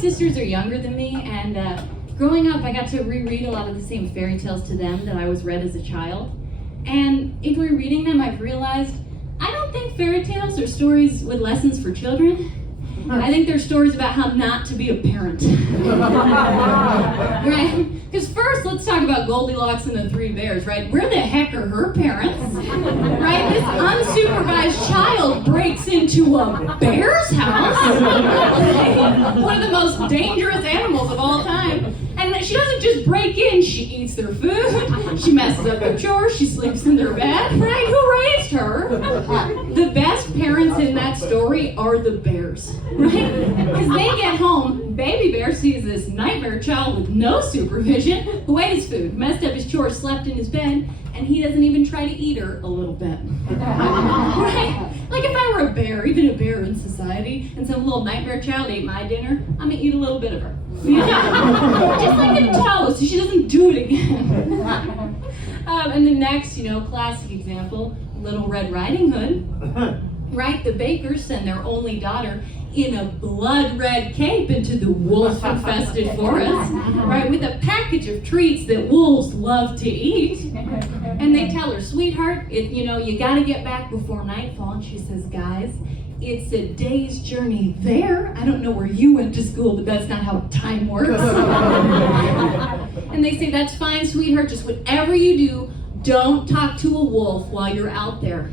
sisters are younger than me, and growing up, I got to reread a lot of the same fairy tales to them that I was read as a child. And in rereading them, I've realized I don't think fairy tales are stories with lessons for children. I think they're stories about how not to be a parent. Right? Because first, let's talk about Goldilocks and the Three Bears, right? Where the heck are her parents? Right? This unsupervised child breaks into a bear's house. One of the most dangerous animals of all time. And she doesn't just break in, she eats their food, she messes up their chores, she sleeps in their bed, right? Who raised her? The best parents in that story are the bears, right? Because they get home, baby bear sees this nightmare child with no supervision, who ate his food, messed up his chores, slept in his bed, and he doesn't even try to eat her a little bit. Right? Like if I were a bear, even a bear in society, and some little nightmare child ate my dinner, I'm gonna eat a little bit of her. Yeah. Just like a toast, so she doesn't do it again. And the next, classic example, Little Red Riding Hood. Right? The bakers send their only daughter in a blood-red cape into the wolf-infested forest, right, with a package of treats that wolves love to eat. And they tell her, sweetheart, you gotta get back before nightfall. And she says, guys, it's a day's journey there. I don't know where you went to school, but that's not how time works. And they say, that's fine, sweetheart, just whatever you do, don't talk to a wolf while you're out there.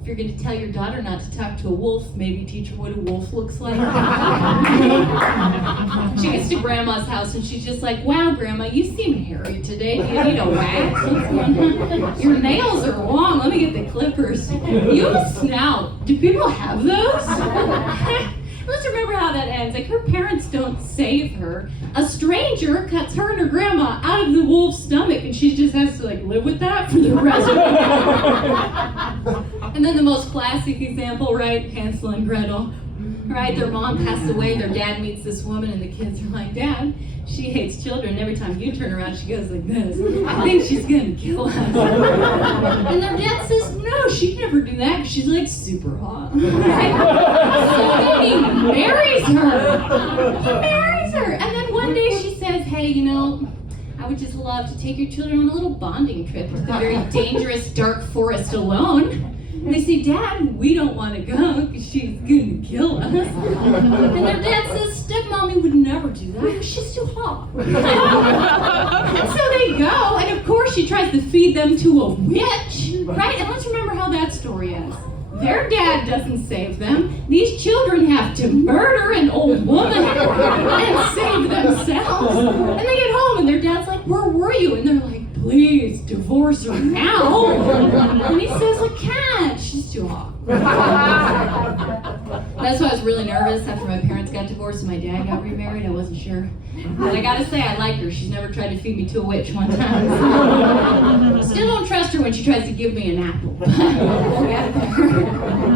If you're going to tell your daughter not to talk to a wolf, maybe teach her what a wolf looks like. She gets to Grandma's house and she's just like, wow, Grandma, you seem hairy today. Do you need a wax? What's going on? Your nails are long. Let me get the clippers. You have a snout. Do people have those? Let's remember how that ends. Like, her parents don't save her. A stranger cuts her and her grandma out of the wolf's stomach, and she just has to live with that for the rest of her life. And then the most classic example, right? Hansel and Gretel. Right? Their mom passed away, their dad meets this woman, and the kids are like, Dad, she hates children. Every time you turn around, she goes like this. I think she's gonna kill us. And their dad says, no, she'd never do that, because she's super hot. Right? So then he marries her. He marries her. And then one day she says, hey, I would just love to take your children on a little bonding trip to the very dangerous dark forest alone. And they say, Dad, we don't want to go because she's going to kill us. And their dad says, Stepmommy would never do that because she's too hot. And so they go, and of course she tries to feed them to a witch, right? And let's remember how that story ends. Their dad doesn't save them. These children have to murder an old woman and save themselves. And they get home, and their dad's like, where were you? And they're like, please, divorce her now. And he says, I can't. She's too hot. That's why I was really nervous after my parents got divorced and my dad got remarried. I wasn't sure. But I gotta say, I like her. She's never tried to feed me to a witch one time. Still don't trust her when she tries to give me an apple.